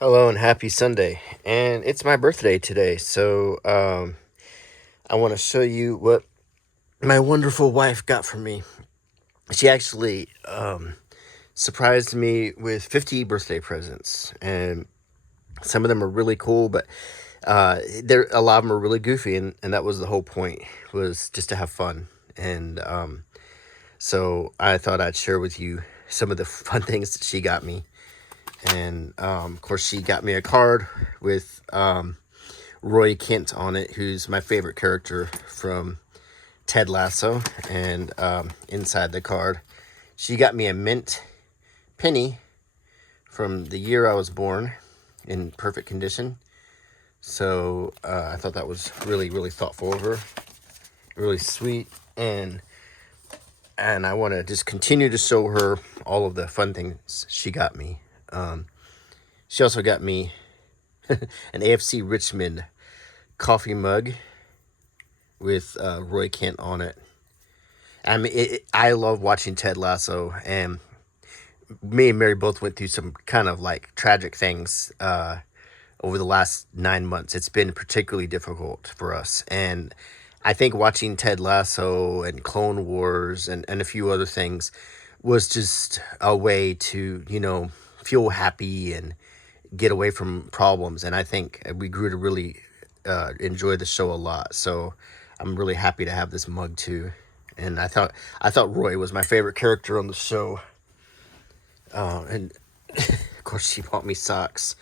Hello and happy Sunday. And it's my birthday today. So I want to show you what my wonderful wife got for me. She actually surprised me with 50 birthday presents. And some of them are really cool, but a lot of them are really goofy. And that was the whole point, was just to have fun. And so I thought I'd share with you some of the fun things that she got me. And of course, she got me a card with Roy Kent on it, who's my favorite character from Ted Lasso. And inside the card, she got me a mint penny from the year I was born, in perfect condition. So I thought that was really, really thoughtful of her, really sweet, and I want to just continue to show her all of the fun things she got me. She also got me an AFC Richmond coffee mug with Roy Kent on it. I mean, I love watching Ted Lasso, and me and Mary both went through some kind of like tragic things over the last 9 months. It's been particularly difficult for us, and I think watching Ted Lasso and Clone Wars and a few other things was just a way to, feel happy and get away from problems. And I think we grew to really enjoy the show a lot. So I'm really happy to have this mug too. And I thought Roy was my favorite character on the show. And of course, she bought me socks.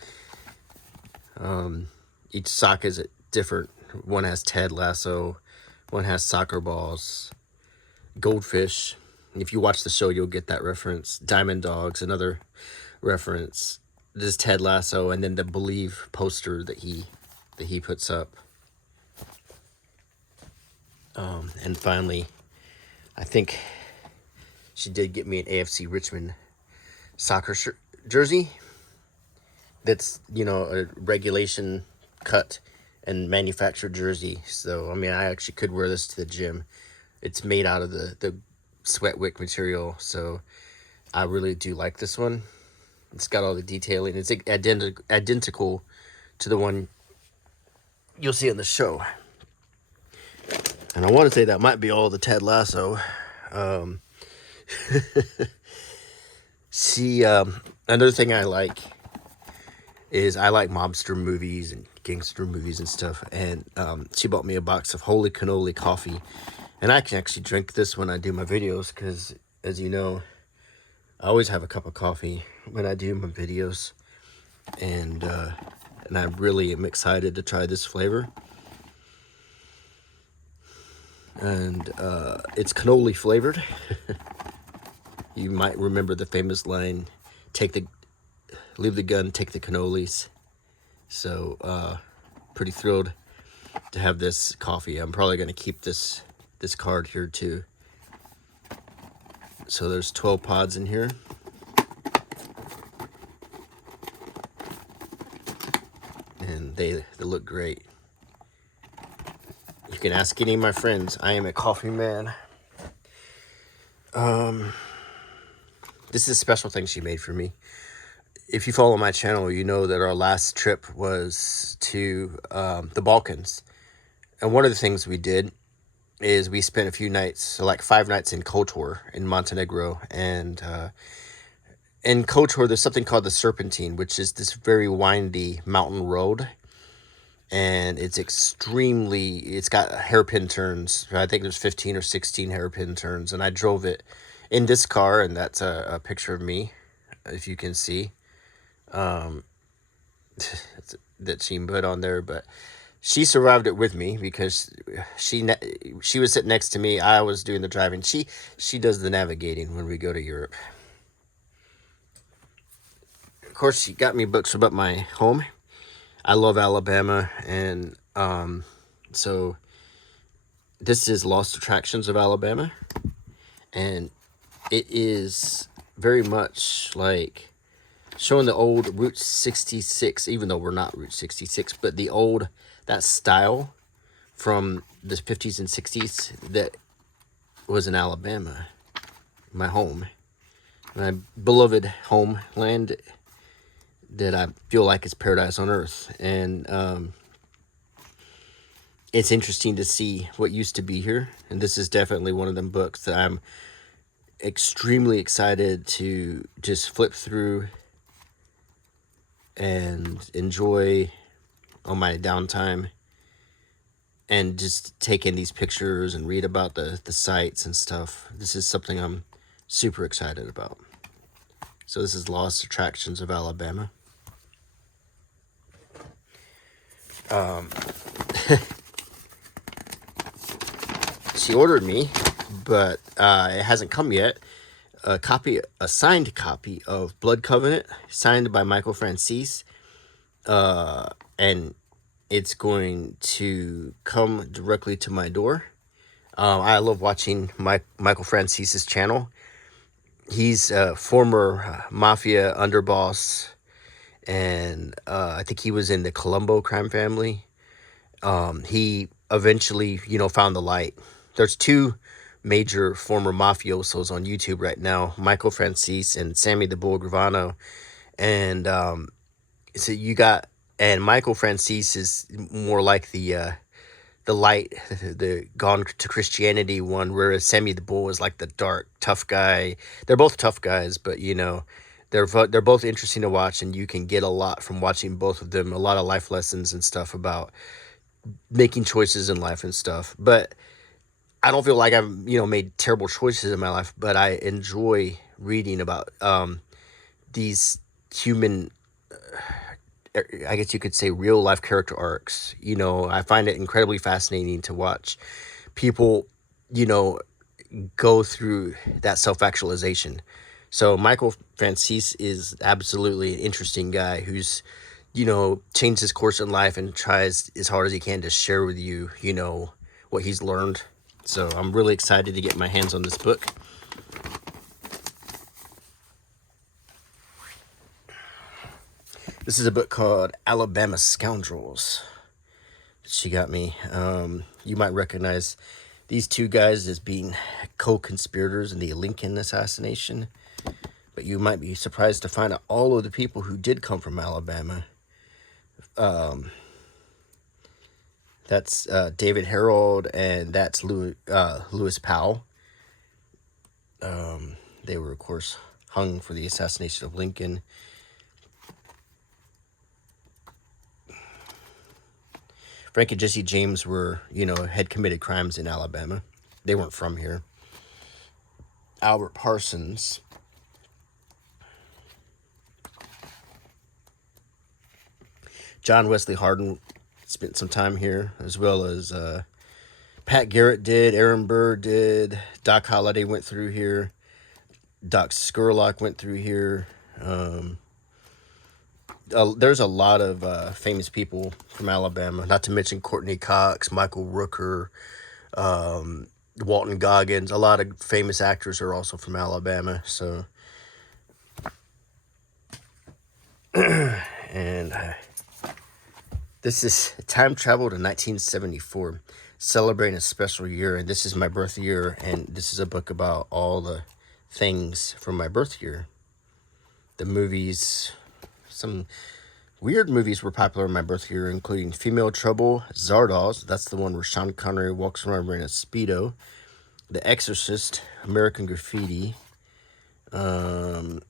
Each sock is different. One has Ted Lasso, one has soccer balls, goldfish. If you watch the show, you'll get that reference. Diamond dogs, another reference. This is Ted Lasso, and then the Believe poster that he puts up. And finally, I think she did get me an AFC Richmond soccer jersey. That's, a regulation cut and manufactured jersey. So, I mean, I actually could wear this to the gym. It's made out of the sweat wick material. So I really do like this one. It's got all the detailing. It's identical to the one you'll see in the show. And I want to say that might be all the Ted Lasso. Another thing I like is I like mobster movies and gangster movies and stuff. And she bought me a box of Holy Cannoli coffee. And I can actually drink this when I do my videos because, as you know, I always have a cup of coffee when I do my videos. And I really am excited to try this flavor. And it's cannoli flavored. You might remember the famous line, leave the gun, take the cannolis. So pretty thrilled to have this coffee. I'm probably going to keep this card here too. So there's 12 pods in here. And they look great. You can ask any of my friends. I am a coffee man. This is a special thing she made for me. If you follow my channel, you know that our last trip was to the Balkans. And one of the things we did is we spent a few nights, so like 5 nights in Kotor in Montenegro. And in Kotor, there's something called the Serpentine, which is this very windy mountain road. And it's got hairpin turns. I think there's 15 or 16 hairpin turns. And I drove it in this car, and that's a picture of me, if you can see. That she put on there, but she survived it with me because she was sitting next to me. I was doing the driving. She does the navigating when we go to Europe. Of course, she got me books about my home. I love Alabama, and so this is Lost Attractions of Alabama, and it is very much like showing the old Route 66, even though we're not Route 66, but that style from the 50s and 60s that was in Alabama, my home, my beloved homeland. that I feel like is paradise on earth. And it's interesting to see what used to be here. And this is definitely one of them books that I'm extremely excited to just flip through and enjoy on my downtime, and just take in these pictures and read about the sites and stuff. This is something I'm super excited about. So this is Lost Attractions of Alabama. She ordered me, but it hasn't come yet. A signed copy of Blood Covenant, signed by Michael Francis, and it's going to come directly to my door. I love watching Michael Francis's channel. He's a former mafia underboss, and I think he was in the Colombo crime family. He eventually, found the light. There's two major former mafiosos on YouTube right now, Michael Francis and Sammy the Bull Gravano. And so you got, and Michael Francis is more like the light, the gone to Christianity one, whereas Sammy the Bull is like the dark, tough guy. They're both tough guys, but they're both interesting to watch, and you can get a lot from watching both of them. A lot of life lessons and stuff about making choices in life and stuff. But I don't feel like I've made terrible choices in my life, but I enjoy reading about these human, I guess you could say, real life character arcs. I find it incredibly fascinating to watch people, go through that self-actualization. So Michael Francis is absolutely an interesting guy who's, changed his course in life and tries as hard as he can to share with you, what he's learned. So I'm really excited to get my hands on this book. This is a book called Alabama Scoundrels. She got me. You might recognize these two guys as being co-conspirators in the Lincoln assassination, but you might be surprised to find out all of the people who did come from Alabama. That's David Harold, and that's Lewis Powell. They were, of course, hung for the assassination of Lincoln. Frank and Jesse James were, had committed crimes in Alabama. They weren't from here. Albert Parsons. John Wesley Hardin spent some time here, as well as Pat Garrett did, Aaron Burr did, Doc Holliday went through here, Doc Scurlock went through here. There's a lot of famous people from Alabama, not to mention Courtney Cox, Michael Rooker, Walton Goggins. A lot of famous actors are also from Alabama. So, and this is Time Travel to 1974, celebrating a special year. And this is my birth year, and this is a book about all the things from my birth year. The movies, some weird movies were popular in my birth year, including Female Trouble, Zardoz, that's the one where Sean Connery walks around wearing a Speedo, The Exorcist, American Graffiti, ABBA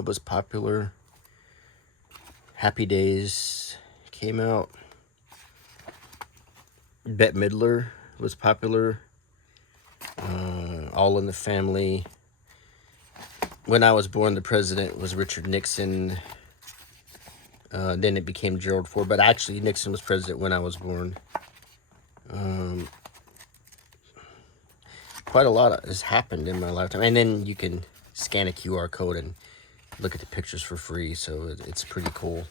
was popular, Happy Days came out, Bette Midler was popular, All in the Family. When I was born, the president was Richard Nixon. Then it became Gerald Ford, but actually Nixon was president when I was born. Quite a lot has happened in my lifetime. And then you can scan a QR code and look at the pictures for free, so it's pretty cool.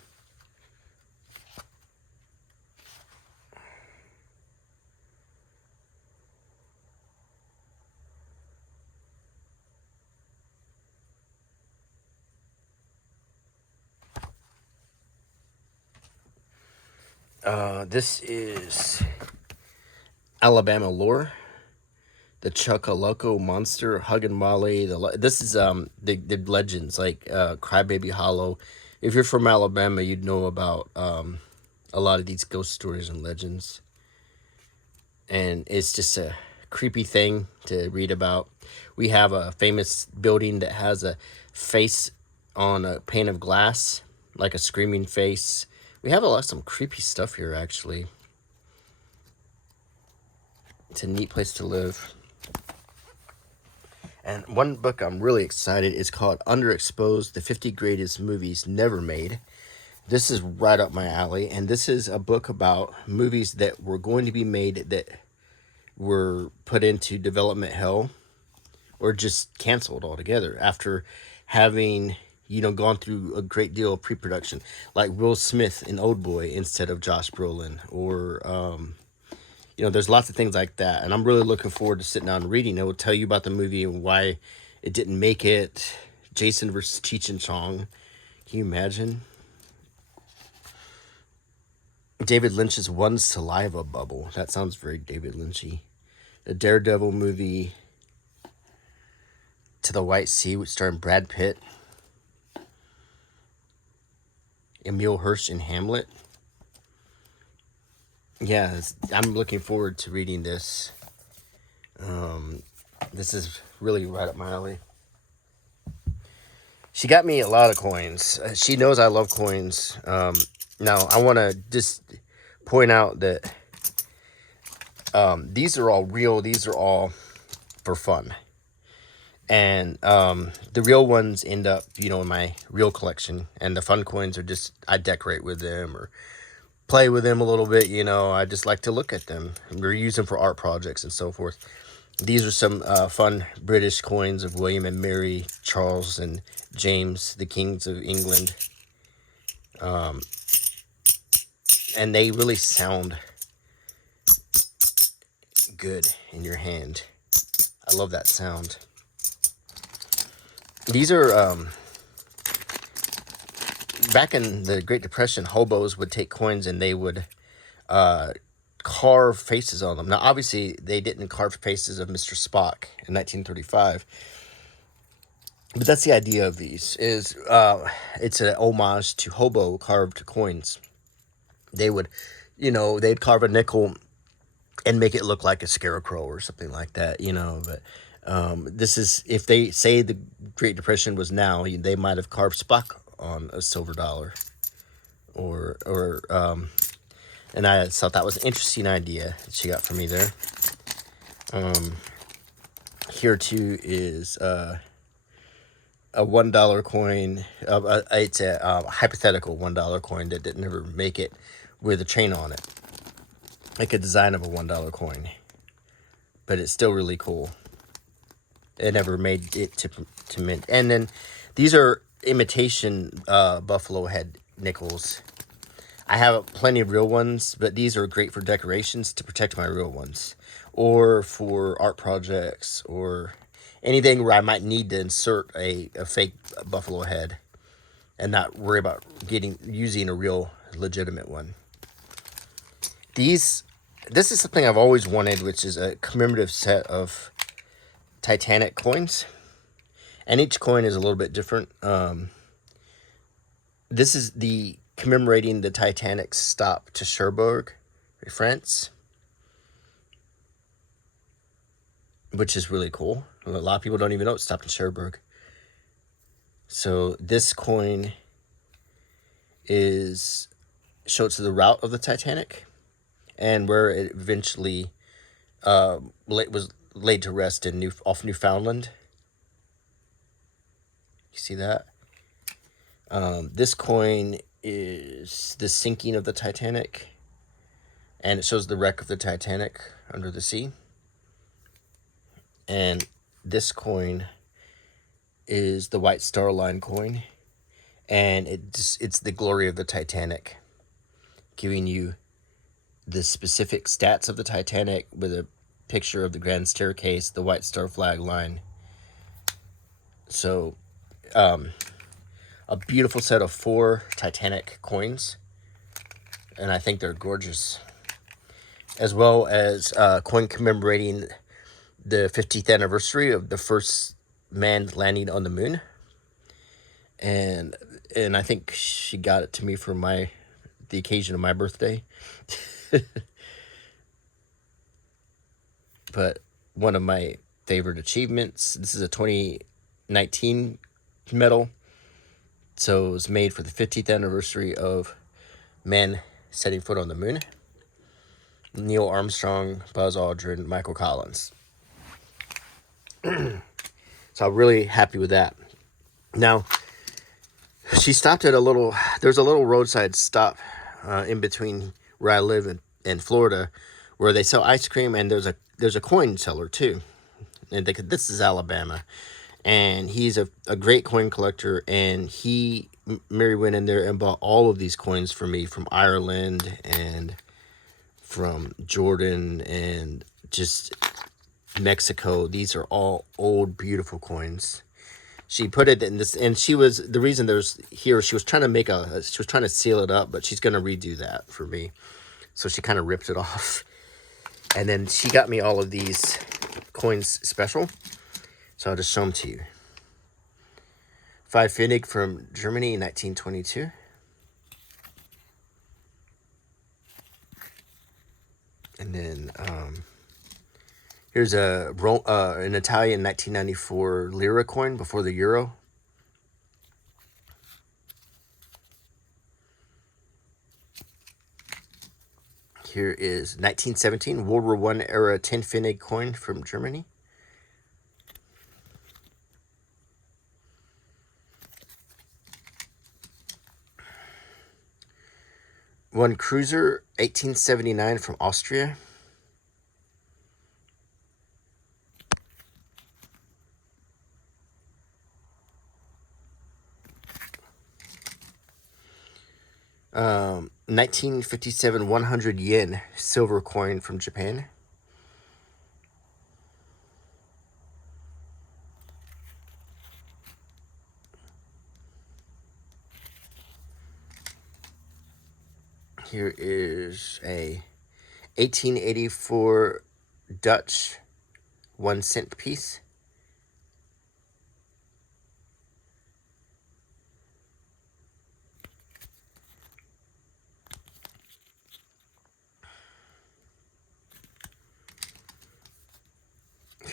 This is Alabama Lore. the Chuckaloco Monster, Huggin' Molly. This is the legends like Crybaby Hollow. If you're from Alabama, you'd know about a lot of these ghost stories and legends, and it's just a creepy thing to read about. We have a famous building that has a face on a pane of glass, like a screaming face. We have some creepy stuff here, actually. It's a neat place to live. And one book I'm really excited is called Underexposed: The 50 Greatest Movies Never Made. This is right up my alley, and this is a book about movies that were going to be made that were put into development hell or just canceled altogether after having, gone through a great deal of pre-production, like Will Smith in Oldboy instead of Josh Brolin, or there's lots of things like that, and I'm really looking forward to sitting down and reading. It will tell you about the movie and why it didn't make it. Jason versus Cheech and Chong. Can you imagine? David Lynch's One Saliva Bubble. That sounds very David Lynchy. The Daredevil movie, To the White Sea, which starring Brad Pitt, Emile Hirsch in Hamlet. Yeah, I'm looking forward to reading this. This is really right up my alley. She got me a lot of coins. She knows I love coins. Now, I want to just point out that these are all real. These are all for fun. And the real ones end up, in my real collection. And the fun coins are just, I decorate with them or play with them a little bit. I just like to look at them. Or use them for art projects and so forth. These are some fun British coins of William and Mary, Charles and James, the kings of England. And they really sound good in your hand. I love that sound. These are, back in the Great Depression, hobos would take coins and they would carve faces on them. Now, obviously, they didn't carve faces of Mr. Spock in 1935. But that's the idea of these, is it's an homage to hobo carved coins. They would, they'd carve a nickel and make it look like a scarecrow or something like that, but this is, if they say the Great Depression was now, they might have carved Spock on a silver dollar, and I thought that was an interesting idea that she got from me there. Here too is a $1 coin. It's a hypothetical $1 coin that didn't ever make it, with a chain on it, like a design of a $1 coin, but it's still really cool. It never made it to mint. And then these are imitation buffalo head nickels. I have plenty of real ones, but these are great for decorations to protect my real ones, or for art projects, or anything where I might need to insert a fake buffalo head and not worry about using a real legitimate one. This is something I've always wanted, which is a commemorative set of Titanic coins. And each coin is a little bit different. This is the commemorating the Titanic's stop to Cherbourg, France, which is really cool. A lot of people don't even know it stopped in Cherbourg. So this coin shows the route of the Titanic and where it eventually was laid to rest off Newfoundland. You see that? This coin is the sinking of the Titanic, and it shows the wreck of the Titanic under the sea. And this coin is the White Star Line coin, and it's the glory of the Titanic, giving you the specific stats of the Titanic with a picture of the grand staircase, the White Star flag line. So, a beautiful set of 4 Titanic coins, and I think they're gorgeous, as well as a coin commemorating the 50th anniversary of the first man landing on the moon, and I think she got it to me for the occasion of my birthday. But one of my favorite achievements. This is a 2019 medal, so it was made for the 50th anniversary of man setting foot on the moon. Neil Armstrong, Buzz Aldrin, Michael Collins. So I'm really happy with that. Now, she stopped at there's a little roadside stop in between where I live in Florida, where they sell ice cream, and there's a coin seller too. And this is Alabama, and he's a great coin collector, and Mary went in there and bought all of these coins for me from Ireland and from Jordan and just Mexico. These are all old, beautiful coins. She put it in this, and she was trying to seal it up, but she's going to redo that for me. So she kind of ripped it off. And then she got me all of these coins special. So I'll just show them to you. 5 Pfennig from Germany in 1922. And then here's an Italian 1994 lira coin before the euro. Here is 1917 World War I era 10 Pfennig coin from Germany. One Cruiser 1879 from Austria. Um, 1957 100 yen silver coin from Japan. Here is a 1884 Dutch 1 cent piece.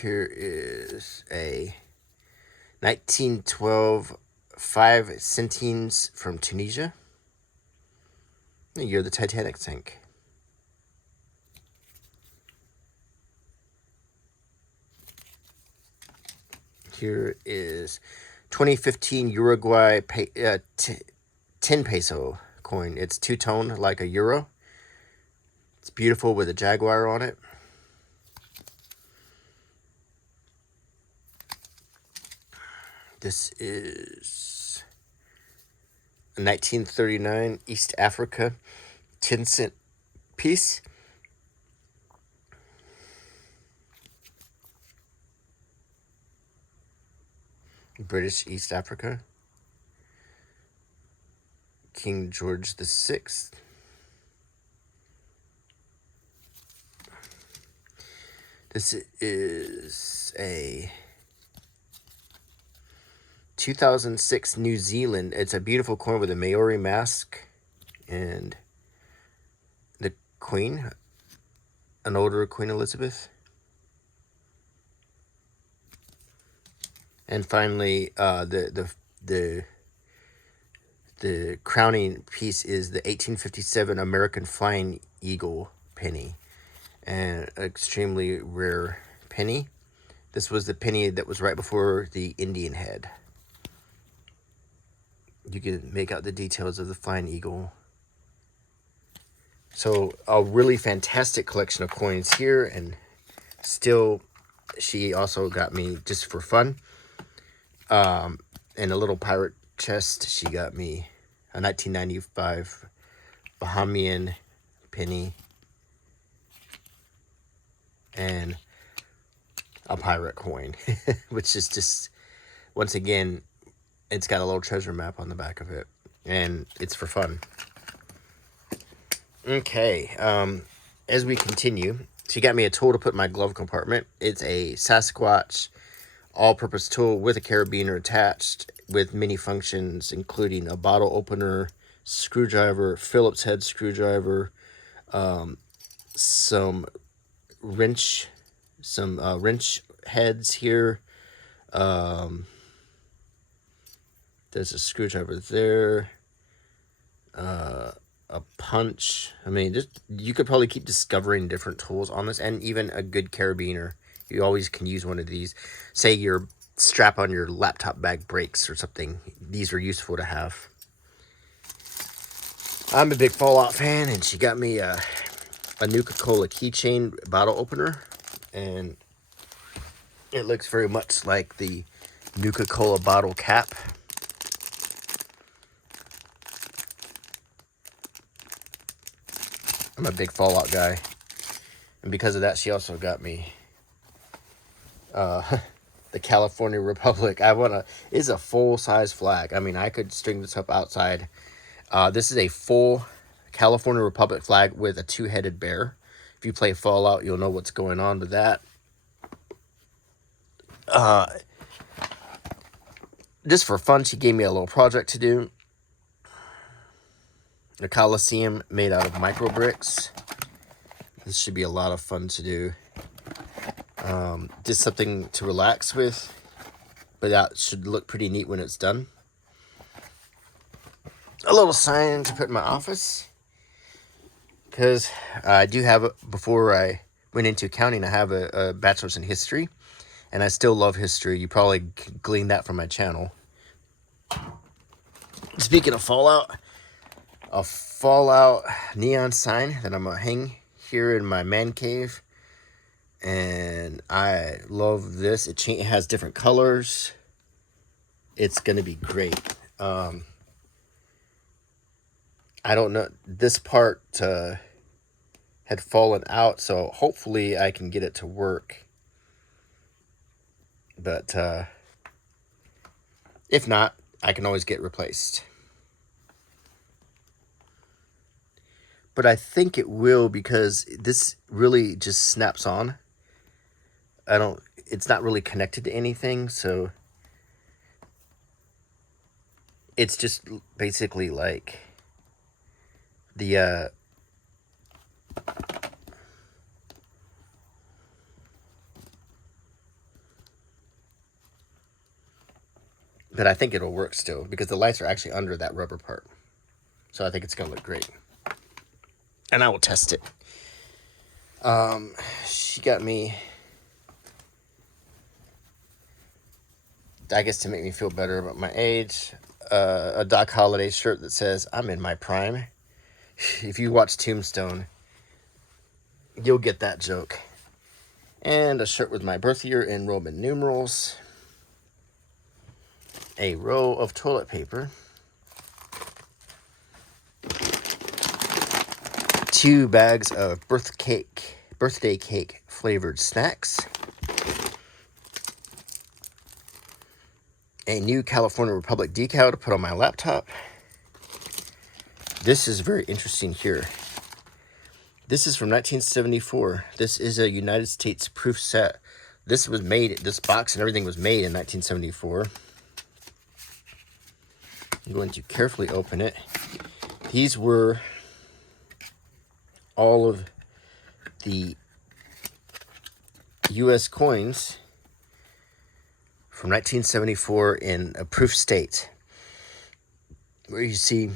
Here is a 1912 5 centimes from Tunisia. The year the Titanic sank. Here is 2015 Uruguay 10 peso coin. It's two-tone like a euro. It's beautiful with a jaguar on it. This is a 1939 East Africa 10 cent piece. British East Africa. King George VI. This is a 2006 New Zealand. It's a beautiful coin with a Maori mask and the Queen, an older Queen Elizabeth. And finally, the crowning piece is the 1857 American Flying Eagle penny, an extremely rare penny. This was the penny that was right before the Indian head. You can make out the details of the Flying Eagle. So a really fantastic collection of coins here, and still, she also got me just for fun. In a little pirate chest, she got me a 1995 Bahamian penny and a pirate coin, which is just, once again, it's got a little treasure map on the back of it, and it's for fun. Okay, as we continue, She got me a tool to put in my glove compartment. It's a Sasquatch all-purpose tool with a carabiner attached with many functions, including a bottle opener, screwdriver, Phillips head screwdriver, some wrench, wrench heads here. There's a screwdriver there. A punch. I mean, just you could probably keep discovering different tools on this, and even a good carabiner. You always can use one of these. Say your strap on your laptop bag breaks or something. These are useful to have. I'm a big Fallout fan, and she got me a Nuka-Cola keychain bottle opener, and it looks very much like the Nuka-Cola bottle cap. I'm a big Fallout guy, and because of that, she also got me the California Republic. It's a full-size flag. I mean, I could string this up outside. This is a full California Republic flag with a two-headed bear. If you play Fallout, you'll know what's going on with that. Just for fun, she gave me a little project to do. A Coliseum made out of micro bricks. This should be a lot of fun to do. Just something to relax with, but that should look pretty neat when it's done. A little sign to put in my office, because I do have, before I went into accounting, I have a bachelor's in history, and I still love history. You probably gleaned that from my channel. Speaking of Fallout, a Fallout neon sign that I'm gonna hang here in my man cave, and I love this. It has different colors. It's gonna be great. I don't know, this part had fallen out, so hopefully I can get it to work, but if not, I can always get replaced. But I think it will, because this really just snaps on. It's not really connected to anything, so it's just basically like the but I think it'll work still, because the lights are actually under that rubber part. So I think it's gonna look great. And I will test it. She got me, I guess to make me feel better about my age, a Doc Holliday shirt that says, "I'm in my prime." If you watch Tombstone, you'll get that joke. And a shirt with my birth year in Roman numerals. A roll of toilet paper. 2 bags of birthday cake flavored snacks. A new California Republic decal to put on my laptop. This is very interesting here. This is from 1974. This is a United States proof set. This box and everything was made in 1974. I'm going to carefully open it. These were all of the U.S. coins from 1974 in a proof state, where you see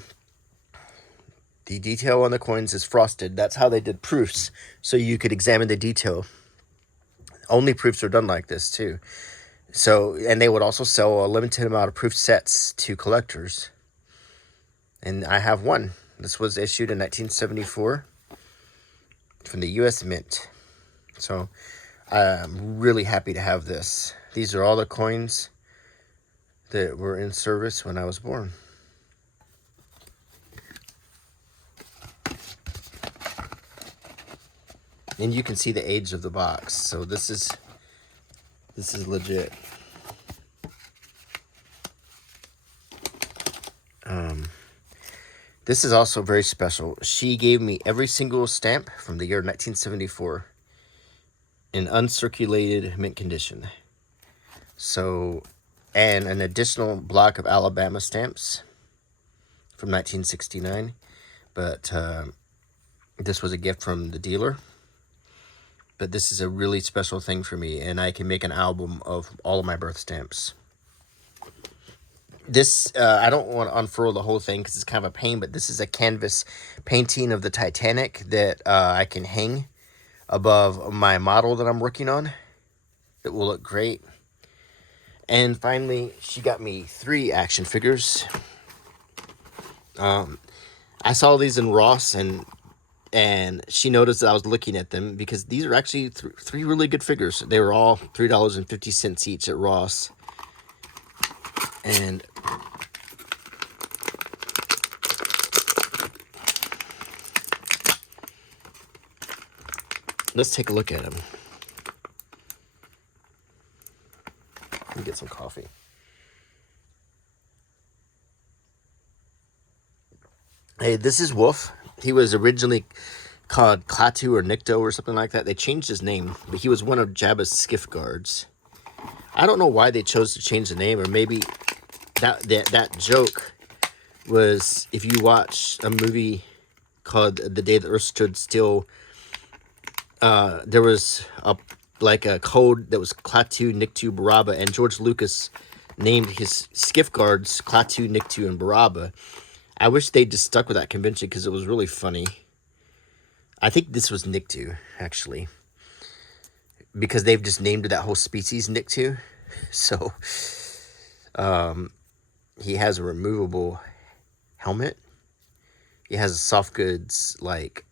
the detail on the coins is frosted. That's how they did proofs, so you could examine the detail. Only proofs are done like this too. So, and they would also sell a limited amount of proof sets to collectors. And I have one. This was issued in 1974 from the U.S. Mint. So I'm really happy to have this. These are all the coins that were in service when I was born. And you can see the age of the box. So this is legit. This is also very special. She gave me every single stamp from the year 1974. in uncirculated mint condition. So, and an additional block of Alabama stamps from 1969. But this was a gift from the dealer. But this is a really special thing for me, and I can make an album of all of my birth stamps. This, I don't want to unfurl the whole thing because it's kind of a pain, but this is a canvas painting of the Titanic that I can hang above my model that I'm working on. It will look great. And finally, she got me 3 action figures. I saw these in Ross, and she noticed that I was looking at them because these are actually 3 really good figures. They were all $3.50 each at Ross. And let's take a look at them. Let me get some coffee. Hey, this is Wolf. He was originally called Klaatu or Nikto or something like that. They changed his name, but he was one of Jabba's skiff guards. I don't know why they chose to change the name, or maybe that joke was, if you watch a movie called The Day the Earth Stood Still, there was a code that was Klaatu, Nikto, Baraba, and George Lucas named his skiff guards Klaatu, Nikto, and Baraba. I wish they just stuck with that convention because it was really funny. I think this was Nikto, actually, because they've just named that whole species Nikto. So, he has a removable helmet. He has a soft goods, like,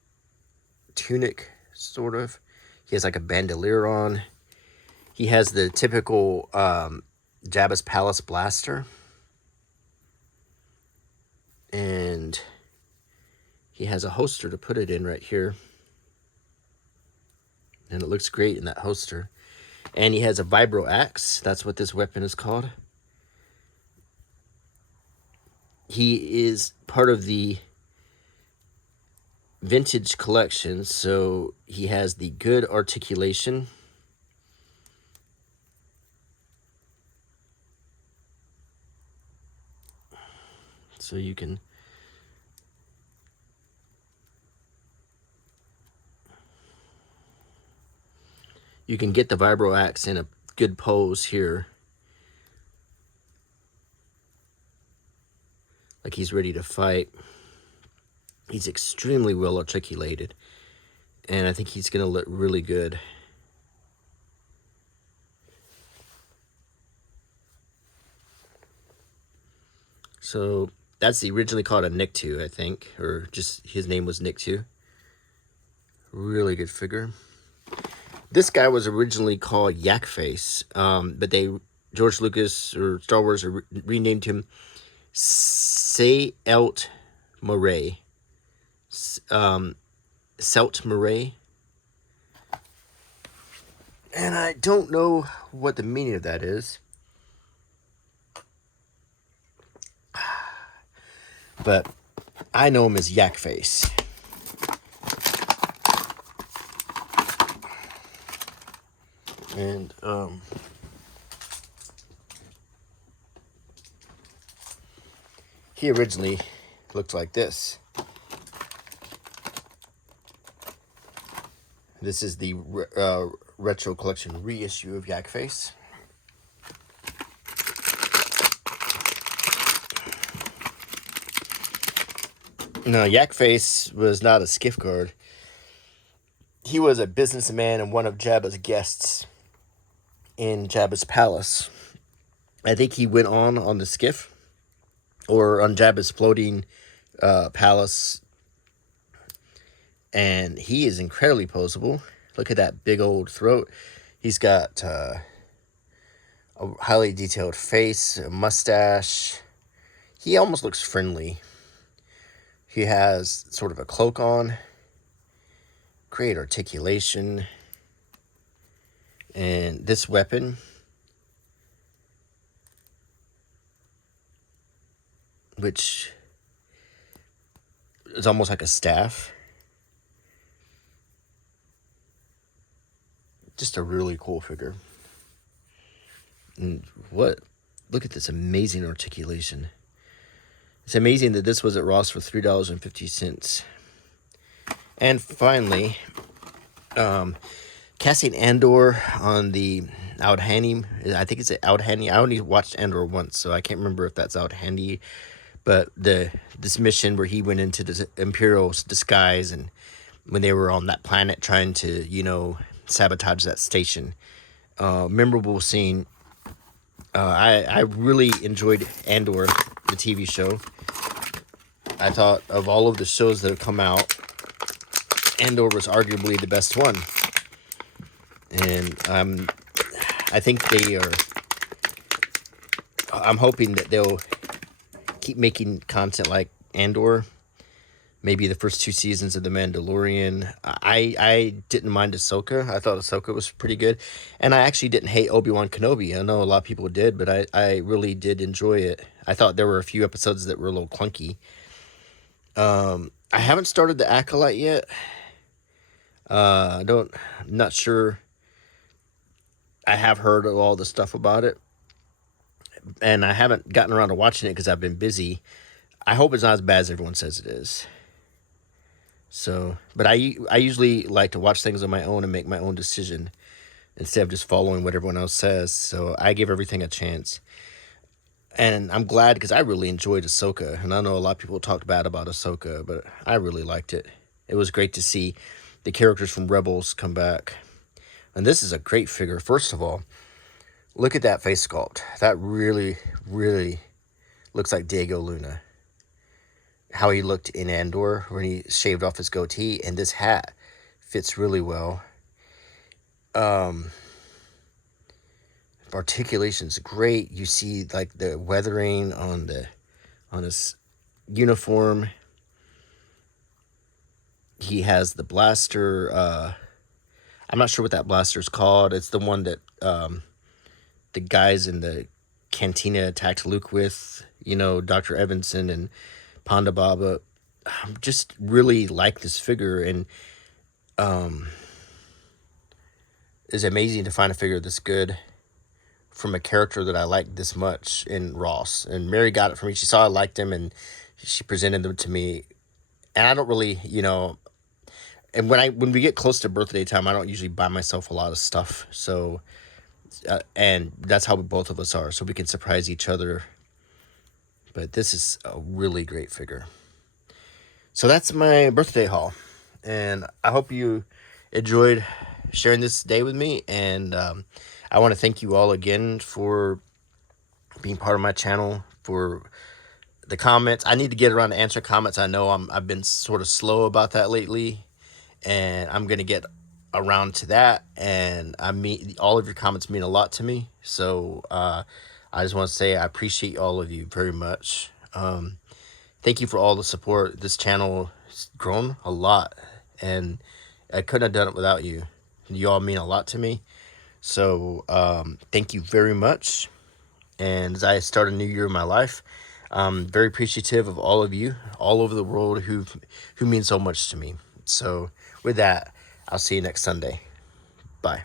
tunic, sort of. He has, like, a bandolier on. He has the typical Jabba's Palace blaster. And he has a holster to put it in right here. And it looks great in that holster. And he has a vibro axe. That's what this weapon is called. He is part of the vintage collection, so he has the good articulation. So you can get the vibro axe in a good pose here. Like he's ready to fight. He's extremely well articulated. And I think he's going to look really good. So that's originally called a Nikto, I think. Or just his name was Nikto. Really good figure. This guy was originally called Yak Face. But George Lucas or Star Wars renamed him Selt Murray. Selt Murray. And I don't know what the meaning of that is. But I know him as Yak Face. And he originally looked like this. This is the retro collection reissue of Yak Face. No, Yak Face was not a skiff guard. He was a businessman and one of Jabba's guests in Jabba's palace. I think he went on the skiff or on Jabba's floating palace. And he is incredibly poseable. Look at that big old throat. He's got a highly detailed face, a mustache. He almost looks friendly. He has sort of a cloak on. Great articulation. And this weapon, which is almost like a staff. just a really cool figure. And look at this amazing articulation. It's amazing that this was at Ross for $3.50. And finally, Cassian Andor on the Out Handy. I think it's Out Handy. I only watched Andor once, so I can't remember if that's Out Handy. But this mission where he went into the Imperial disguise, and when they were on that planet trying to, sabotage that station. Memorable scene. I really enjoyed Andor, the TV show. I thought of all of the shows that have come out, Andor was arguably the best one. And I think I'm hoping that they'll keep making content like Andor. Maybe the first 2 seasons of The Mandalorian. I didn't mind Ahsoka. I thought Ahsoka was pretty good. And I actually didn't hate Obi-Wan Kenobi. I know a lot of people did, but I really did enjoy it. I thought there were a few episodes that were a little clunky. I haven't started The Acolyte yet. I'm not sure. I have heard of all the stuff about it, and I haven't gotten around to watching it because I've been busy. I hope it's not as bad as everyone says it is. So, but I usually like to watch things on my own and make my own decision instead of just following what everyone else says. So I give everything a chance. And I'm glad because I really enjoyed Ahsoka. And I know a lot of people talked bad about Ahsoka, but I really liked it. It was great to see the characters from Rebels come back. And this is a great figure. First of all, look at that face sculpt. That really, really looks like Diego Luna. How he looked in Andor when he shaved off his goatee. And this hat fits really well. Articulation's great. You see like the weathering on his uniform. He has the blaster. I'm not sure what that blaster's called. It's the one that the guys in the cantina attacked Luke with. Dr. Evanson and Ponda Baba. I just really like this figure, and it's amazing to find a figure this good from a character that I like this much in Ross. And Mary got it from me. She saw I liked him, and she presented them to me. And I don't really, and when we get close to birthday time, I don't usually buy myself a lot of stuff. So, and that's how both of us are, so we can surprise each other. But this is a really great figure. So that's my birthday haul, and I hope you enjoyed sharing this day with me. And I want to thank you all again for being part of my channel, for the comments. I need to get around to answer comments. I know I've been sort of slow about that lately, and I'm gonna get around to that. And all of your comments mean a lot to me. So I just want to say I appreciate all of you very much. Thank you for all the support. This channel has grown a lot, and I couldn't have done it without you. You all mean a lot to me. So thank you very much. And as I start a new year in my life, I'm very appreciative of all of you all over the world who mean so much to me. So with that, I'll see you next Sunday. Bye.